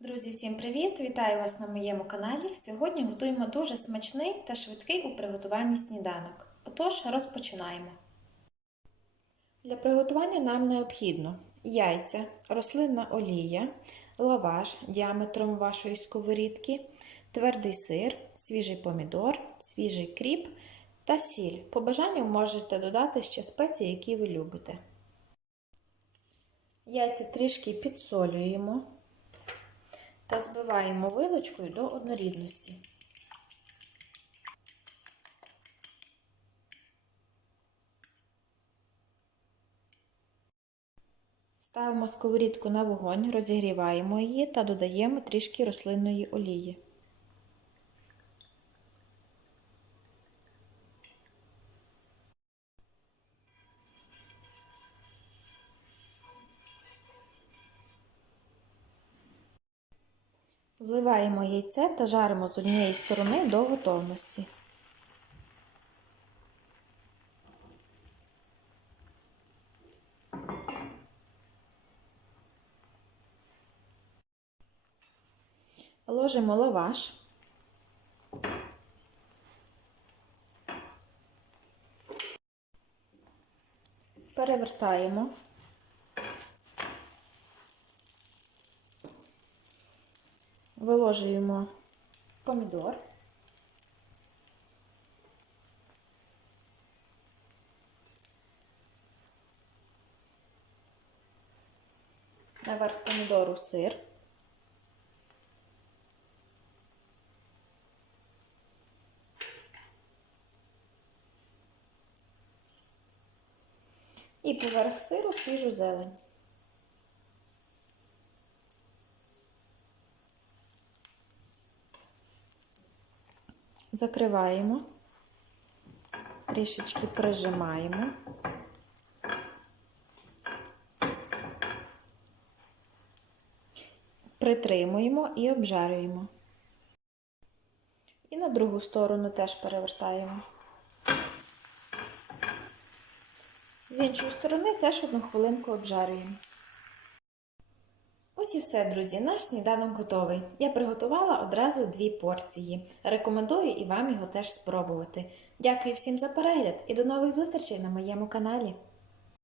Друзі, всім привіт! Вітаю вас на моєму каналі. Сьогодні готуємо дуже смачний та швидкий у приготуванні сніданок. Отож, розпочинаємо. Для приготування нам необхідно яйця, рослинна олія, лаваш діаметром вашої сковорідки, твердий сир, свіжий помідор, свіжий кріп та сіль. По бажанню можете додати ще спеції, які ви любите. Яйця трішки підсолюємо та збиваємо вилочкою до однорідності. Ставимо сковорідку на вогонь, розігріваємо її та додаємо трішки рослинної олії. Вливаємо яйце та жаримо з однієї сторони до готовності. Ложимо лаваш. Перевертаємо. Виложуємо помідор. Наверх помідору сир. І поверх сиру свіжу зелень. Закриваємо, трішечки прижимаємо. Притримуємо і обжарюємо. І на другу сторону теж перевертаємо. З іншої сторони теж одну хвилинку обжарюємо. Ось і все, друзі, наш сніданок готовий. Я приготувала одразу дві порції. Рекомендую і вам його теж спробувати. Дякую всім за перегляд і до нових зустрічей на моєму каналі.